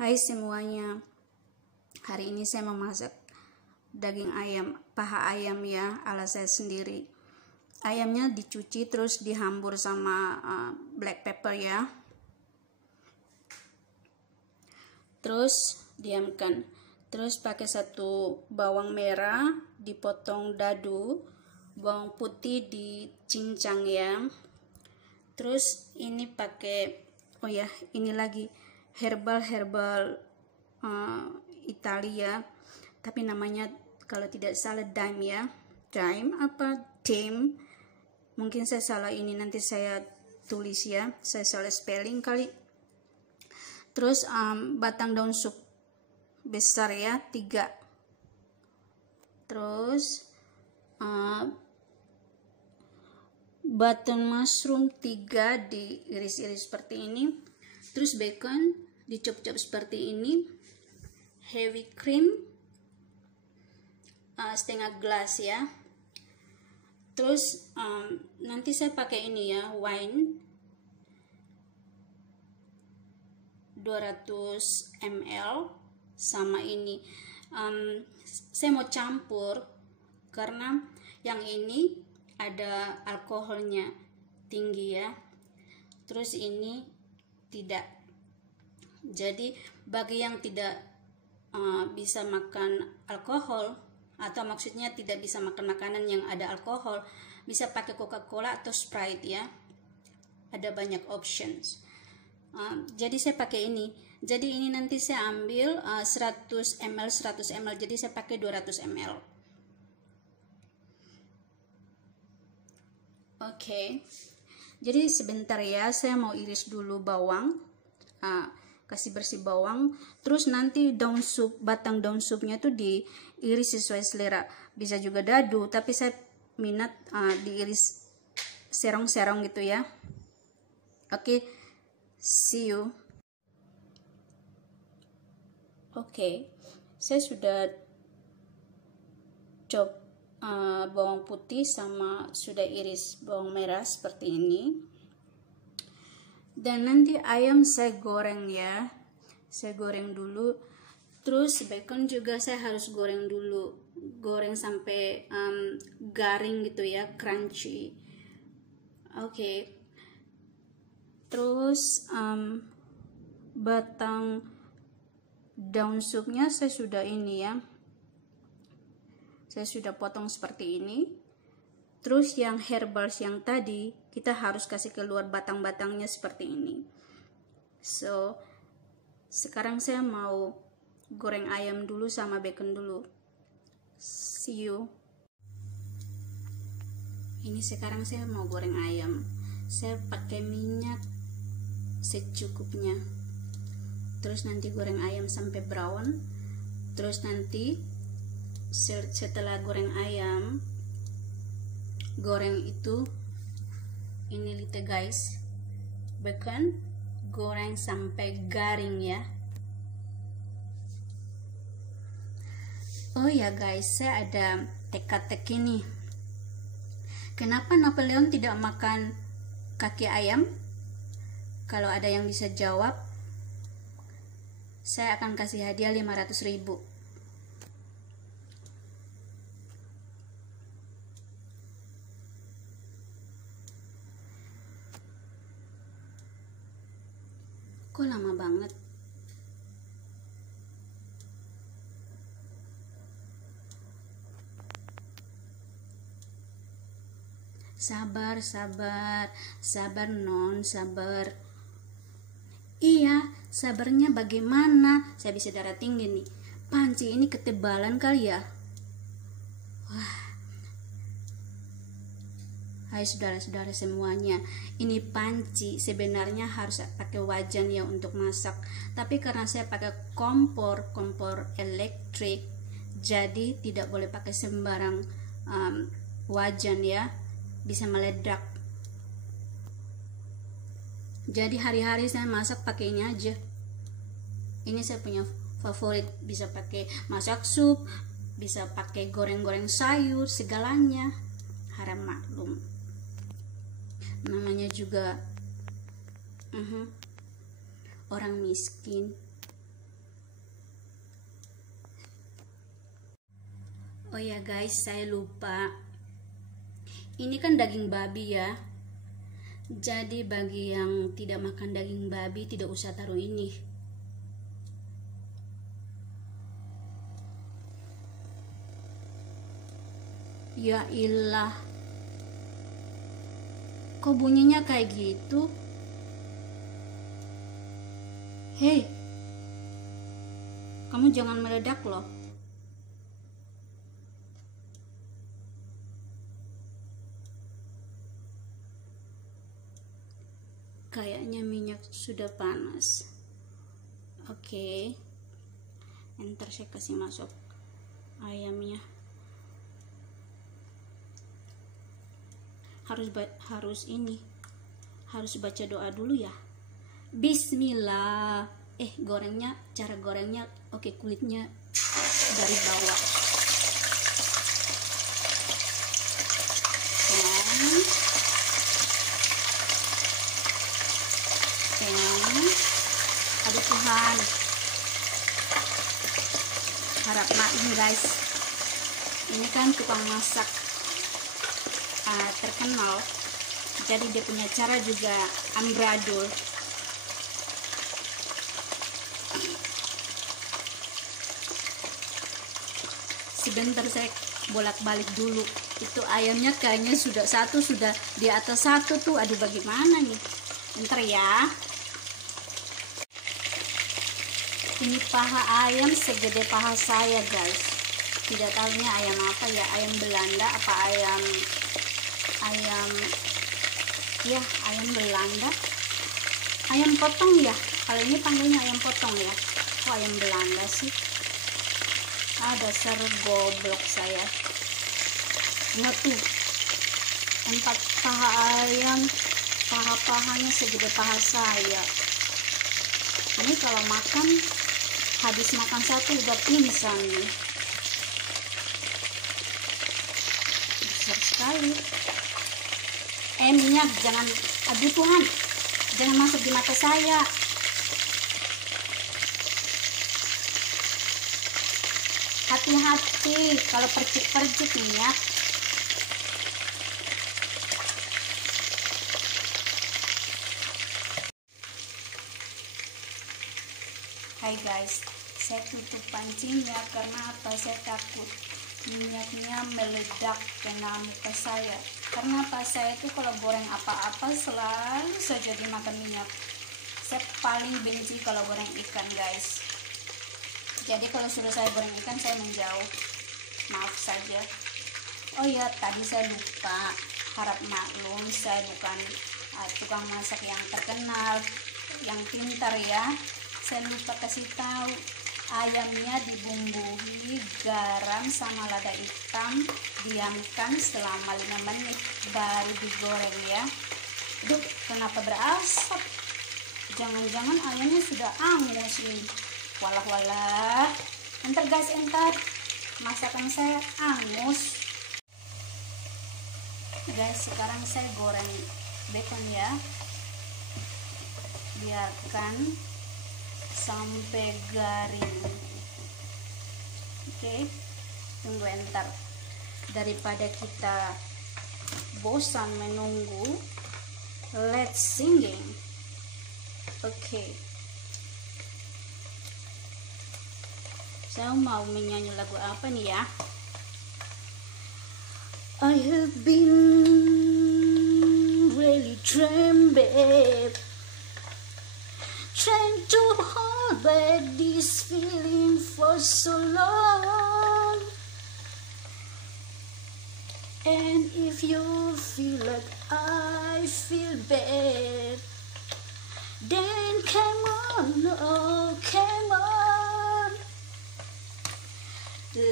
Hai semuanya, hari ini saya memasak daging ayam, paha ayam ya, ala saya sendiri. Ayamnya dicuci terus dihambur sama black pepper ya. Terus diamkan. Terus pakai satu bawang merah dipotong dadu, bawang putih dicincang ya. Terus ini pakai, oh ya, ini lagi herbal Italia, tapi namanya kalau tidak salah thyme ya, thyme apa thyme, mungkin saya salah, ini nanti saya tulis ya, saya salah spelling kali. Terus batang daun sup besar ya 3. Terus button mushroom 3 diiris-iris seperti ini. Terus bacon dicop-cop seperti ini. Heavy cream setengah gelas ya. Terus nanti saya pakai ini ya, wine 200 ml sama ini. Saya mau campur karena yang ini ada alkoholnya tinggi ya, terus ini tidak. Jadi bagi yang tidak bisa makan alkohol, atau maksudnya tidak bisa makan makanan yang ada alkohol, bisa pakai Coca-Cola atau Sprite ya, ada banyak options. Jadi saya pakai ini. Jadi ini nanti saya ambil 100 ml, jadi saya pakai 200 ml. Oke. Jadi sebentar ya, saya mau iris dulu bawang. Kasih bersih bawang. Terus nanti daun sup, batang daun supnya tuh diiris sesuai selera. Bisa juga dadu, tapi saya minat diiris serong-serong gitu ya. Oke. See you. Oke, saya sudah chop bawang putih sama sudah iris bawang merah seperti ini. Dan nanti ayam saya goreng ya. Saya goreng dulu. Terus bacon juga saya harus goreng dulu. Goreng sampai garing gitu ya, crunchy. Oke. Terus batang daun supnya saya sudah ini ya, saya sudah potong seperti ini. Terus yang herbals yang tadi kita harus kasih keluar batang-batangnya seperti ini. So sekarang saya mau goreng ayam dulu sama bacon dulu. See you. Ini sekarang saya mau goreng ayam. Saya pakai minyak secukupnya. Terus nanti goreng ayam sampai brown. Terus nanti setelah goreng ayam, goreng itu ini lihat guys, bacon goreng sampai garing ya. Oh ya guys, saya ada teka-teki nih. Kenapa Napoleon tidak makan kaki ayam? Kalau ada yang bisa jawab, saya akan kasih hadiah 500.000. Kok lama banget? Sabar non, sabar. Iya, sabarnya bagaimana? Saya bisa darah tinggi nih. Panci ini ketebalan kali ya. Wah. Hai saudara-saudara semuanya, ini panci sebenarnya harus pakai wajan ya untuk masak. Tapi karena saya pakai kompor elektrik, jadi tidak boleh pakai sembarang wajan ya, bisa meledak. Jadi hari-hari saya masak pakai ini aja. Ini saya punya favorit, bisa pakai masak sup, bisa pakai goreng-goreng sayur, segalanya. Haram maklum. Namanya juga orang miskin. Oh ya guys, saya lupa. Ini kan daging babi ya. Jadi bagi yang tidak makan daging babi tidak usah taruh ini. Ya ilah. Kok bunyinya kayak gitu? Hei. Kamu jangan meledak loh. Kayaknya minyak sudah panas. Oke. Ntar saya kasih masuk ayamnya. Harus baca doa dulu ya. Bismillah. Gorengnya, cara gorengnya oke, kulitnya dari bawah. Aduh Tuhan, harap maklum guys, ini kan tukang masak terkenal, jadi dia punya cara juga amburadul. Sebentar saya bolak-balik dulu. Itu ayamnya kayaknya sudah di atas satu tuh. Aduh bagaimana nih? Bentar ya. Ini paha ayam segede paha saya guys. Tidak tahunya ayam apa ya, ayam Belanda apa ayam Belanda, ayam potong ya. Kalau ini panggilnya ayam potong ya. Kok ayam Belanda sih? Dasar goblok saya. Lihat tuh, 4 paha ayam, paha-pahanya segede paha saya. Ini kalau makan, habis makan satu udah pingsan nih. Besar sekali. Minyak jangan, aduh Tuhan, jangan masuk di mata saya. Hati-hati kalau percik-percik minyak. Hai guys, saya tutup pancinya karena apa? Saya takut minyaknya meledak kena muka saya. Karena apa? Saya tuh kalau goreng apa-apa selalu saja dimakan minyak. Saya paling benci kalau goreng ikan guys. Jadi kalau sudah saya goreng ikan saya menjauh. Maaf saja. Oh ya, tadi saya lupa. Harap maklum, saya bukan tukang masak yang terkenal, yang pintar ya. Saya lupa kasih tahu, ayamnya dibumbui garam sama lada hitam, diamkan selama 5 menit baru digoreng ya. Duh, kenapa berasap? Jangan-jangan ayamnya sudah angus nih. Walah, entar guys, masakan saya angus guys. Sekarang saya goreng bacon ya, biarkan sampai garing. Oke, tunggu entar, daripada kita bosan menunggu, let's singing. Oke. Saya mau menyanyi lagu apa nih ya? I have been really trying to hold back this feeling for so long. And if you feel like I feel bad, then come on, oh come on,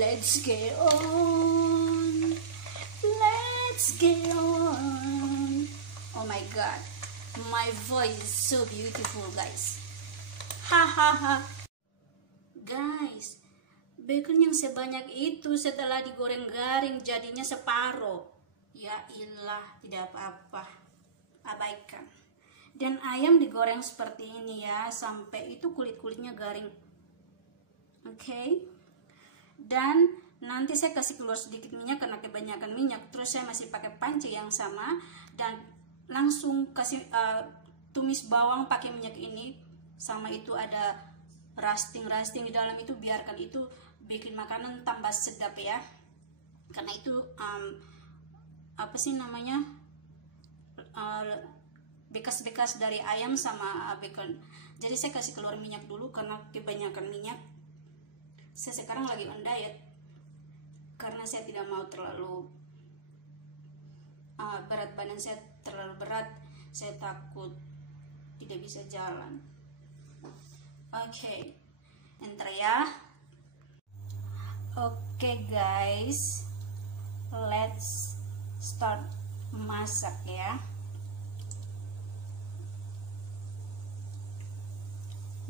let's get on, let's get on. Oh my god, my voice is so beautiful guys. Hahaha. Guys, bacon yang sebanyak itu setelah digoreng garing jadinya separuh. Ya ilah, tidak apa-apa, abaikan. Dan ayam digoreng seperti ini ya, sampai itu kulit-kulitnya garing. Oke. Dan nanti saya kasih keluar sedikit minyak karena kebanyakan minyak. Terus saya masih pakai panci yang sama dan langsung kasih tumis bawang pakai minyak ini. Sama itu ada roasting di dalam itu, biarkan itu bikin makanan tambah sedap ya. Karena itu apa sih namanya, bekas-bekas dari ayam sama bacon. Jadi saya kasih keluar minyak dulu karena kebanyakan minyak. Saya sekarang lagi on diet karena saya tidak mau terlalu berat badan saya terlalu berat. Saya takut tidak bisa jalan. Oke, enter ya. Oke guys, let's start masak ya.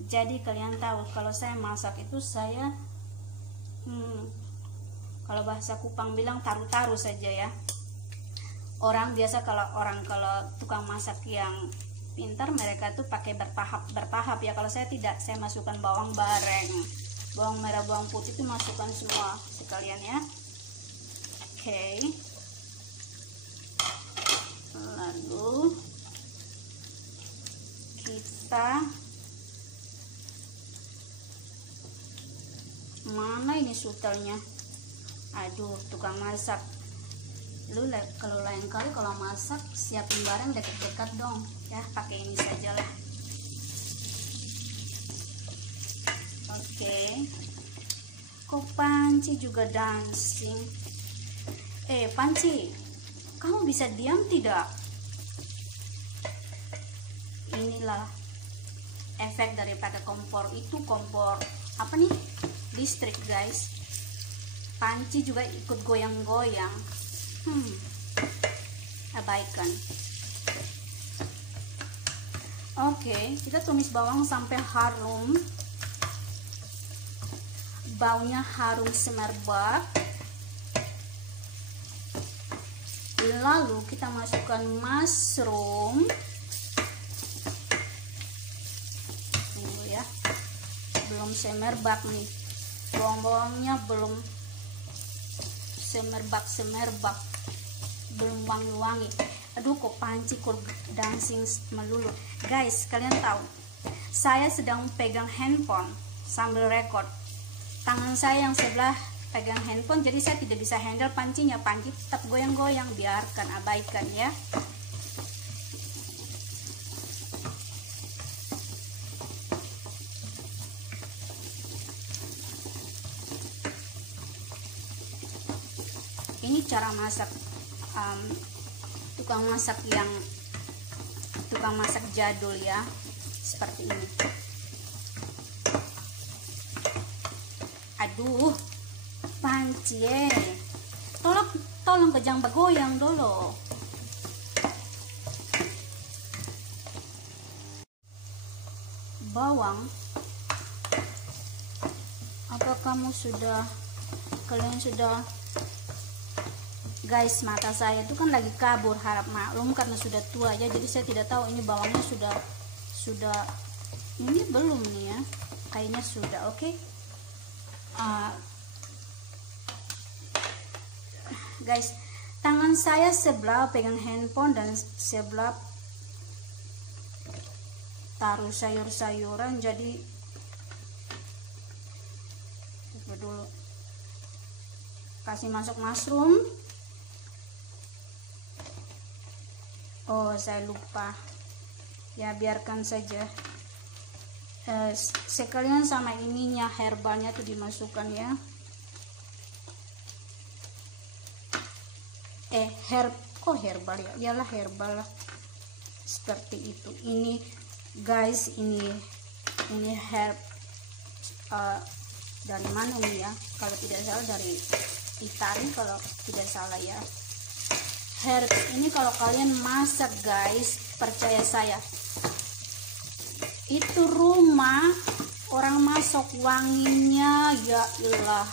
Jadi kalian tahu kalau saya masak itu saya kalau bahasa Kupang bilang taruh-taruh saja ya. Orang biasa kalau tukang masak yang pintar mereka tuh pakai bertahap ya. Kalau saya tidak, saya masukkan bawang bareng, bawang merah, bawang putih itu masukkan semua sekalian ya. Oke. Lalu kita, mana ini sutelnya? Aduh, tukang masak. Lu kalau lain kali kalau masak siapin barang dekat-dekat dong ya, pakai ini saja lah. Oke. Kok Panci juga dancing? Panci, kamu bisa diam tidak? Inilah efek dari pakai kompor. Itu kompor apa nih, listrik guys. Panci juga ikut goyang-goyang. Abaikan. Oke, kita tumis bawang sampai harum, baunya harum semerbak. Lalu kita masukkan mushroom. Tunggu ya, belum semerbak nih, bawang-bawangnya belum semerbak, belum wangi-wangi. Aduh, kok Panci kok dancing melulu. Guys, kalian tahu saya sedang pegang handphone sambil record. Tangan saya yang sebelah pegang handphone, jadi saya tidak bisa handle pancinya. Panci tetap goyang-goyang, biarkan, abaikan ya. Ini cara masak tukang masak jadul ya, seperti ini. Aduh, Panci, tolong kejang bergoyang dulu. Bawang, apa kalian sudah guys, mata saya itu kan lagi kabur, harap maklum karena sudah tua ya, jadi saya tidak tahu ini bawangnya sudah ini belum nih ya, kayaknya sudah. Oke. Guys, tangan saya sebelah pegang handphone dan sebelah taruh sayur-sayuran, jadi coba dulu kasih masuk mushroom. Oh, saya lupa ya, biarkan saja. Sekalian sama ininya, herbalnya tuh dimasukkan ya. Herbal ya, iyalah herbal lah, seperti itu. Ini guys, ini herb dari mana nih ya, kalau tidak salah dari Italia kalau tidak salah ya. Herb ini kalau kalian masak guys, percaya saya, itu rumah orang masuk wanginya, ya ilah,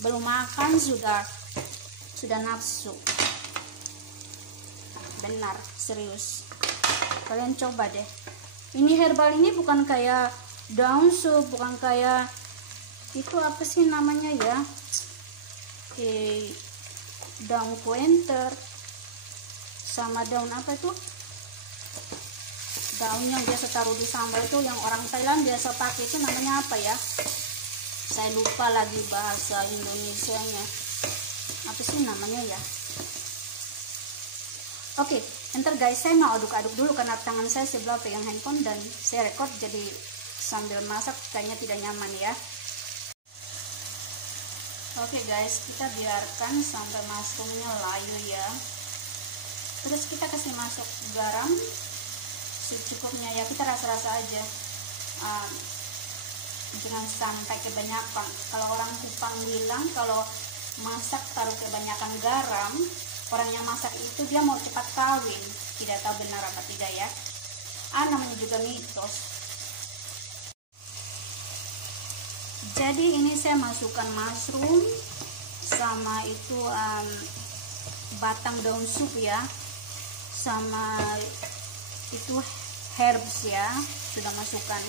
belum makan sudah nafsu. Benar, serius, kalian coba deh. Ini herbal ini bukan kayak daun sup, bukan kayak itu apa sih namanya ya, daun pointer sama daun apa itu, daun yang biasa taruh di sambal itu, yang orang Thailand biasa pakai itu namanya apa ya, saya lupa lagi bahasa Indonesianya, apa sih namanya ya. Oke, ntar guys, saya mau aduk-aduk dulu karena tangan saya sebelah pegang handphone dan saya record, jadi sambil masak kayaknya tidak nyaman ya. Oke guys, kita biarkan sampai mushroomnya layu ya. Terus kita kasih masuk garam secukupnya ya, kita rasa-rasa aja, jangan sampai kebanyakan. Kalau orang Kupang bilang kalau masak taruh kebanyakan garam, orang yang masak itu dia mau cepat kawin. Tidak tahu benar apa tidak ya, namanya juga mitos. Jadi ini saya masukkan mushroom sama itu batang daun sup ya, sama itu herbs ya, sudah masukkan.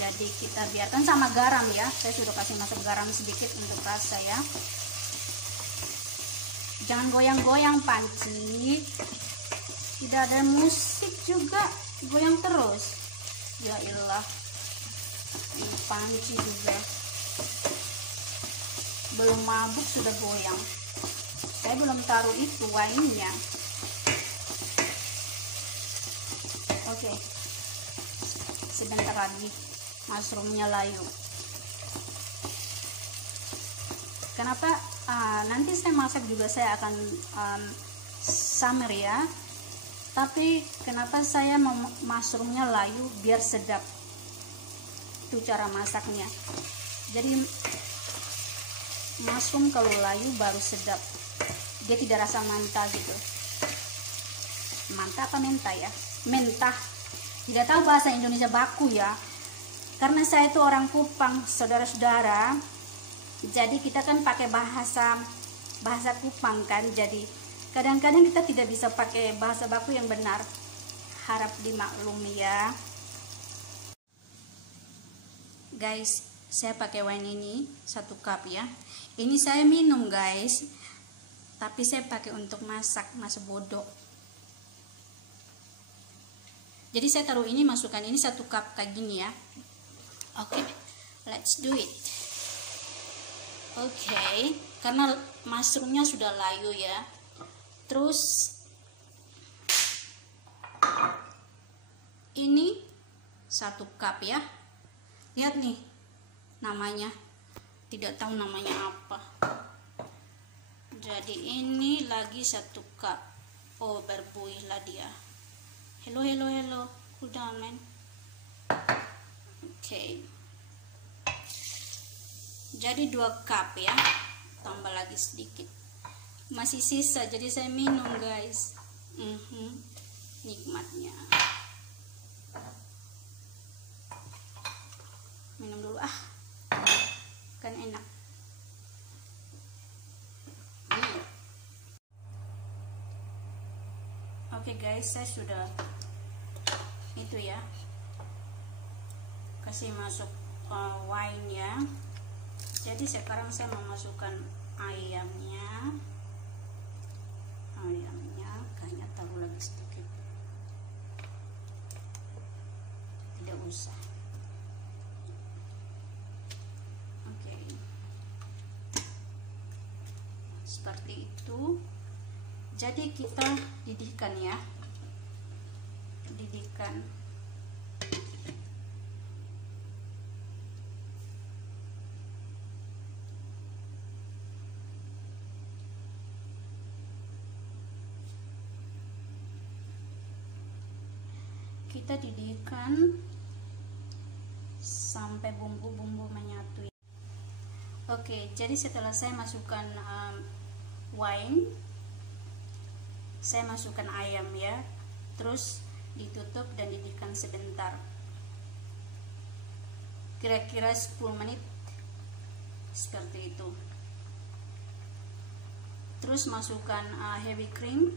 Jadi kita biarkan sama garam ya, saya sudah kasih masuk garam sedikit untuk rasa ya. Jangan goyang-goyang panci, tidak ada musik juga, goyang terus ya ilah. Ini panci juga belum mabuk sudah goyang. Saya belum taruh itu wine-nya. Oke, sebentar lagi mushroomnya layu. Kenapa nanti saya masak juga saya akan summer ya, tapi kenapa saya mau mushroomnya layu biar sedap, itu cara masaknya. Jadi mushroom kalau layu baru sedap, dia tidak rasa mentah gitu. Mentah apa mentah ya, mentah, tidak tahu bahasa Indonesia baku ya, karena saya itu orang Kupang saudara-saudara. Jadi kita kan pakai bahasa Kupang kan, jadi kadang-kadang kita tidak bisa pakai bahasa baku yang benar, harap dimaklumi ya guys. Saya pakai wine ini 1 cup ya, ini saya minum guys, tapi saya pakai untuk masak, masa bodoh. Jadi saya taruh ini, masukkan ini 1 cup kayak gini ya. Oke, let's do it. Oke, karena mushroomnya sudah layu ya. Terus ini 1 cup ya. Lihat nih namanya, tidak tahu namanya apa. Jadi ini lagi 1 cup. Oh, berbuih lah dia. Hello, cool down man. Oke. Jadi 2 cup ya, tambah lagi sedikit, masih sisa, jadi saya minum guys. Nikmatnya minum dulu kan enak. Oke guys, saya sudah itu ya, kasih masuk wine ya. Jadi sekarang saya mau masukkan ayamnya kayaknya taruh lagi sedikit, tidak usah. Oke, seperti itu. Jadi kita didihkan ya, didihkan. Kita didihkan sampai bumbu-bumbu menyatu. Oke, jadi setelah saya masukkan wine, saya masukkan ayam ya, terus ditutup dan didihkan sebentar, kira-kira 10 menit seperti itu. Terus masukkan heavy cream.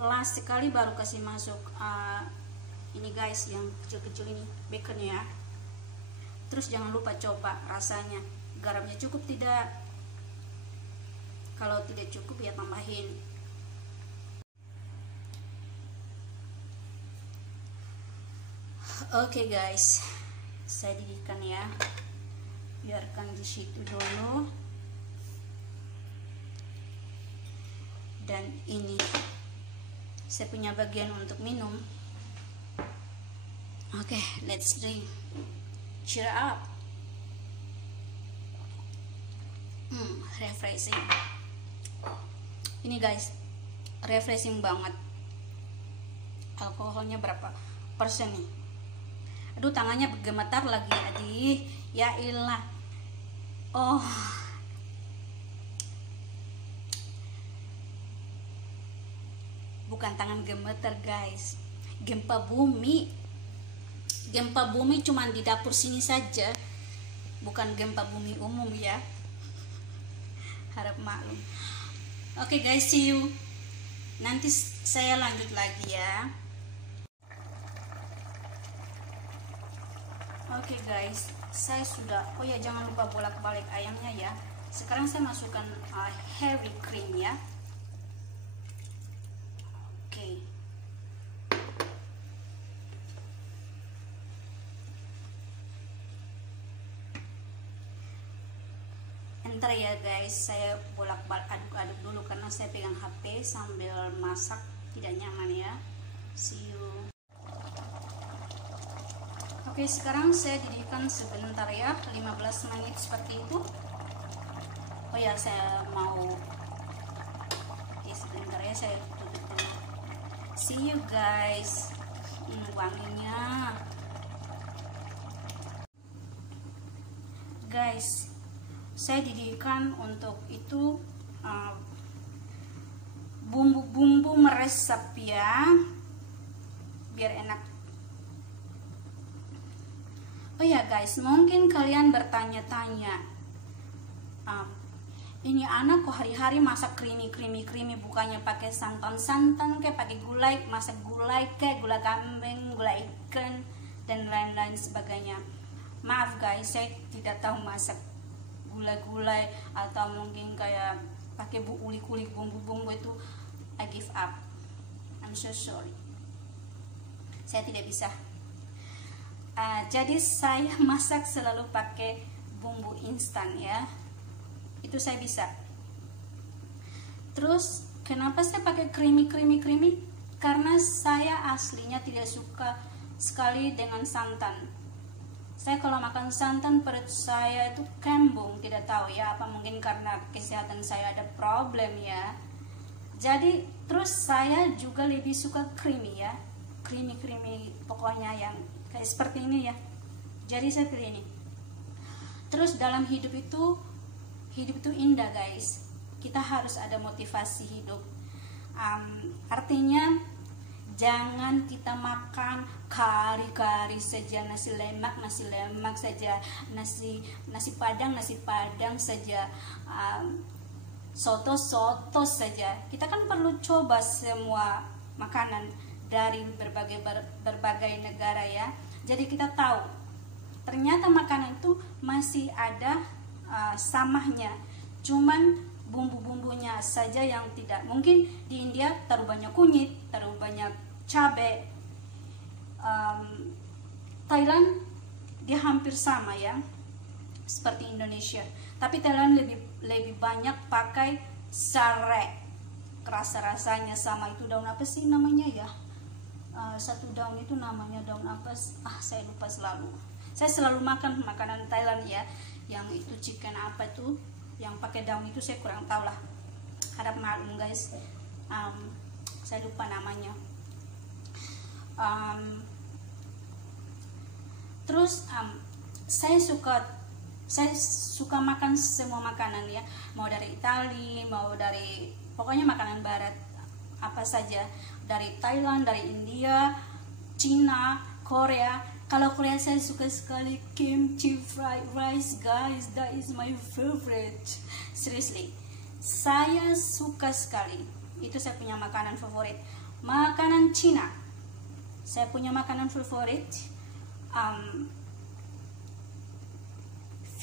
Last sekali baru kasih masuk ini guys, yang kecil-kecil ini, baconnya ya. Terus jangan lupa coba rasanya, garamnya cukup tidak. Kalau tidak cukup ya tambahin. Oke guys, saya didihkan ya, biarkan di situ dulu. Dan ini saya punya bagian untuk minum. Oke, let's drink. Cheer up. Refreshing. Ini guys, refreshing banget. Alkoholnya berapa persen nih? Aduh, tangannya bergemetar lagi. Aduh, ya ilah. Oh, bukan tangan gemetar guys, gempa bumi. Gempa bumi cuma di dapur sini saja, bukan gempa bumi umum ya. Harap maklum. Oke guys, see you. Nanti saya lanjut lagi ya. Oke guys, saya sudah, oh ya jangan lupa bolak-balik ayamnya ya. Sekarang saya masukkan heavy cream ya. Oke. Ntar ya guys, saya bolak-balik aduk-aduk dulu karena saya pegang HP sambil masak tidak nyaman ya. See you. Oke, sekarang saya didihkan sebentar ya, 15 menit seperti itu. Oh ya, saya mau sebentar ya, saya tutup dulu. See you guys. Wanginya guys, saya didihkan untuk itu bumbu-bumbu meresap ya, biar enak. Oh ya guys, mungkin kalian bertanya-tanya, ini anak kok hari-hari masak creamy, bukannya pakai santan kayak pakai gulai, masak gulai kayak gula kambing, gula ikan dan lain-lain sebagainya. Maaf guys, saya tidak tahu masak gulai-gulai atau mungkin kayak pakai ulik-ulik bumbu-bumbu itu. I give up. I'm so sorry. Saya tidak bisa. Jadi saya masak selalu pakai bumbu instan ya. Itu saya bisa. Terus kenapa saya pakai creamy? Karena saya aslinya tidak suka sekali dengan santan. Saya kalau makan santan perut saya itu kembung, tidak tahu ya, apa mungkin karena kesehatan saya ada problem ya. Jadi terus saya juga lebih suka creamy ya, creamy pokoknya yang kayak seperti ini ya. Jadi saya pilih ini. Terus dalam hidup itu indah guys. Kita harus ada motivasi hidup. Artinya jangan kita makan kari-kari saja, nasi lemak saja, nasi padang saja, soto saja. Kita kan perlu coba semua makanan dari berbagai negara ya. Jadi kita tahu ternyata makanan itu masih ada samahnya, cuman bumbu-bumbunya saja yang tidak. Mungkin di India terlalu banyak kunyit, terlalu banyak cabai. Thailand dia hampir sama ya seperti Indonesia, tapi Thailand lebih banyak pakai serai, kerasa rasanya sama. Itu daun apa sih namanya ya, satu daun itu namanya daun apa, saya lupa. Saya selalu makan makanan Thailand ya, yang itu chicken apa tuh yang pakai daun itu, saya kurang tahu lah, harap maklum guys. Saya lupa namanya. Terus saya suka makan semua makanan ya, mau dari Italia, mau dari pokoknya makanan barat apa saja, dari Thailand, dari India, Cina, Korea. Kalau Korea saya suka sekali kimchi fried rice guys, that is my favorite. Seriously, saya suka sekali. Itu saya punya makanan favorit. Makanan Cina, saya punya makanan favorit,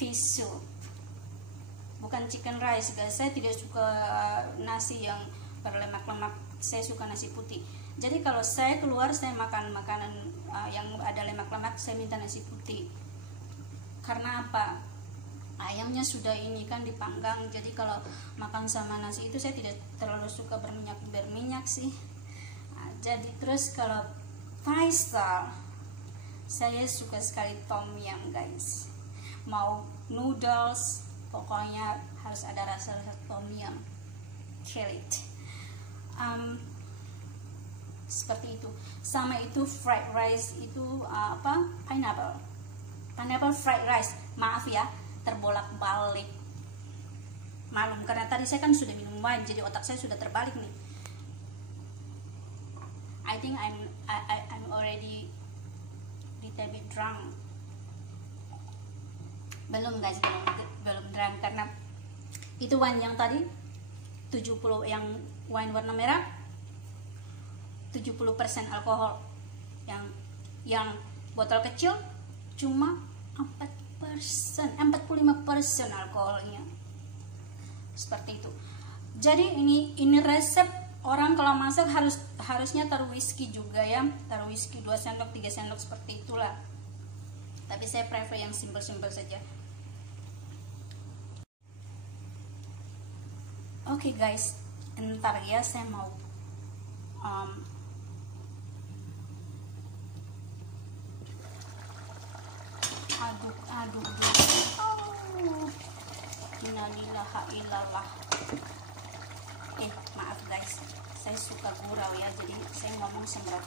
fish soup. bukan chicken rice guys. Saya tidak suka nasi yang berlemak-lemak, saya suka nasi putih. Jadi kalau saya keluar, saya makan makanan yang ada lemak-lemak, saya minta nasi putih. Karena apa? Ayamnya sudah ini kan dipanggang, jadi kalau makan sama nasi itu saya tidak terlalu suka berminyak sih. Jadi terus kalau Thai style, saya suka sekali tom yum guys. Mau noodles, pokoknya harus ada rasa-rasa tom yum. Kill it. Seperti itu. Sama itu fried rice itu pineapple fried rice. Maaf ya, terbolak-balik. Malum karena tadi saya kan sudah minum wine, jadi otak saya sudah terbalik nih. I think I'm already little bit drunk. Belum guys, belum drunk karena itu wine yang tadi 70, yang wine warna merah 70% alkohol, yang botol kecil cuma 45% alkoholnya. Seperti itu. Jadi ini resep orang kalau masak harusnya taruh whisky juga ya, taruh whisky 2 sendok 3 sendok seperti itulah. Tapi saya prefer yang simple saja. Oke guys, entar ya saya mau aduk dulu. Innalillahi illallah. Maaf guys, saya suka gurau ya, jadi saya ngomong sembrau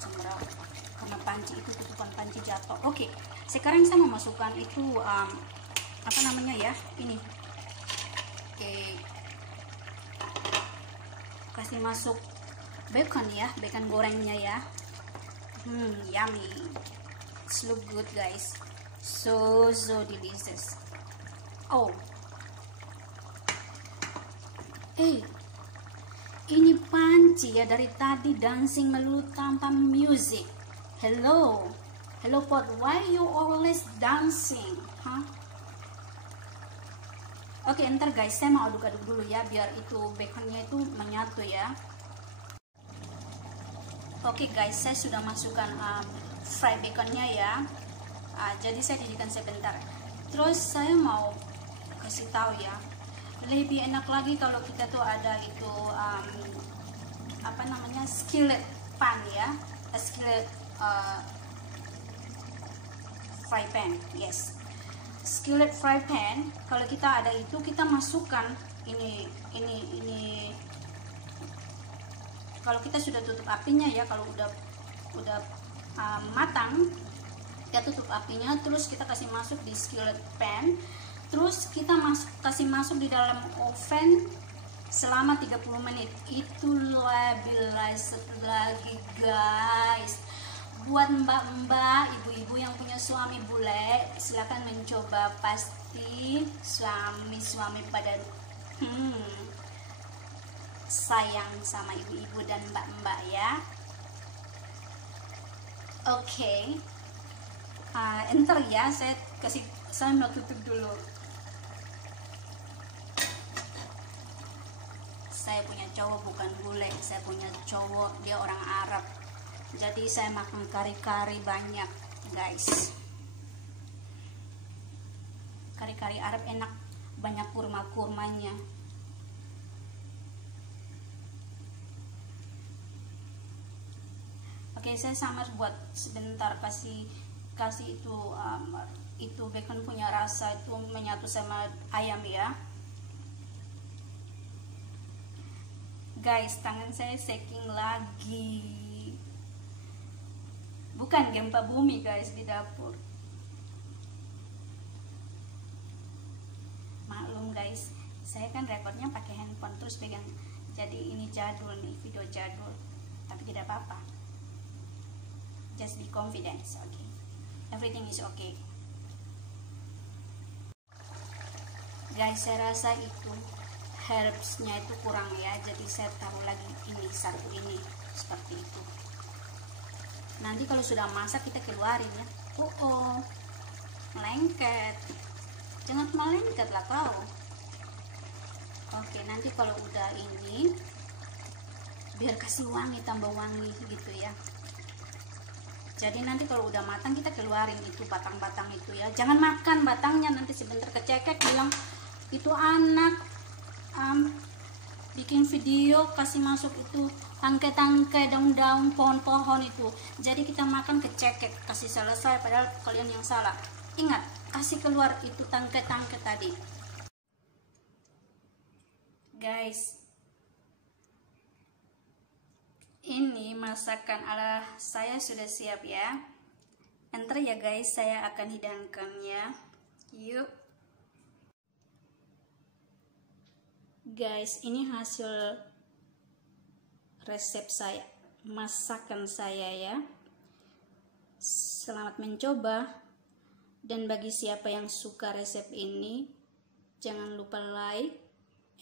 karena panci itu, tutupan panci jatuh. Oke, sekarang saya mau masukkan itu apa namanya ya, ini kasih masuk bacon ya, bacon gorengnya ya. Yummy, it's look good guys, so delicious. Ini panci ya, dari tadi dancing melulu tanpa music. Hello pot, why you always dancing, huh? Oke, ntar guys, saya mau aduk-aduk dulu ya, biar itu baconnya itu menyatu ya. Oke guys, saya sudah masukkan fried baconnya ya. Jadi saya didihkan sebentar. Terus saya mau kasih tahu ya, lebih enak lagi kalau kita tuh ada itu apa namanya, skillet pan ya, skillet fry pan. Yes, skillet fry pan. Kalau kita ada itu, kita masukkan ini kalau kita sudah tutup apinya ya, kalau udah matang, kita tutup apinya, terus kita kasih masuk di skillet pan, terus kita kasih masuk di dalam oven selama 30 menit. Itu lebih lagi guys. Buat mbak-mbak, ibu-ibu yang punya suami bule, silakan mencoba. Pasti suami pada sayang sama ibu-ibu dan mbak-mbak ya. Oke. Enter ya, saya mau tutup dulu. Saya punya cowok bukan bule, saya punya cowok dia orang Arab, jadi saya makan kari-kari banyak guys. Kari-kari Arab enak, banyak kurma-kurmanya. Oke, saya samar buat sebentar, kasih itu bacon punya rasa itu menyatu sama ayam ya. Guys, tangan saya shaking lagi. Bukan gempa bumi guys di dapur. Maklum guys, saya kan rekodnya pakai handphone terus pegang. Jadi ini jadul nih, video jadul. Tapi tidak apa-apa. Just be confident, okay? Everything is okay. Guys, saya rasa itu herbsnya itu kurang ya, jadi saya taruh lagi ini satu ini seperti itu. Nanti kalau sudah masak kita keluarin ya. Melengket, jangan melengket lah kau. Oke, nanti kalau udah ini biar kasih wangi, tambah wangi gitu ya. Jadi nanti kalau udah matang kita keluarin itu batang-batang itu ya. Jangan makan batangnya, nanti sebentar kecekek bilang itu anak bikin video kasih masuk itu tangkai-tangkai, daun-daun, pohon-pohon itu. Jadi kita makan kecekek, kasih selesai, padahal kalian yang salah. Ingat, kasih keluar itu tangkai-tangkai tadi. Guys, ini masakan ala saya sudah siap ya. Enter ya guys, saya akan hidangkannya. Yuk. Guys, ini hasil resep saya, masakan saya ya. Selamat mencoba. Dan bagi siapa yang suka resep ini, jangan lupa like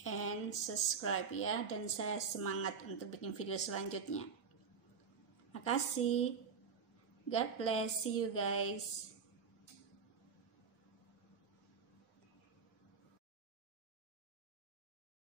and subscribe ya. Dan saya semangat untuk bikin video selanjutnya. Makasih. God bless. See you guys.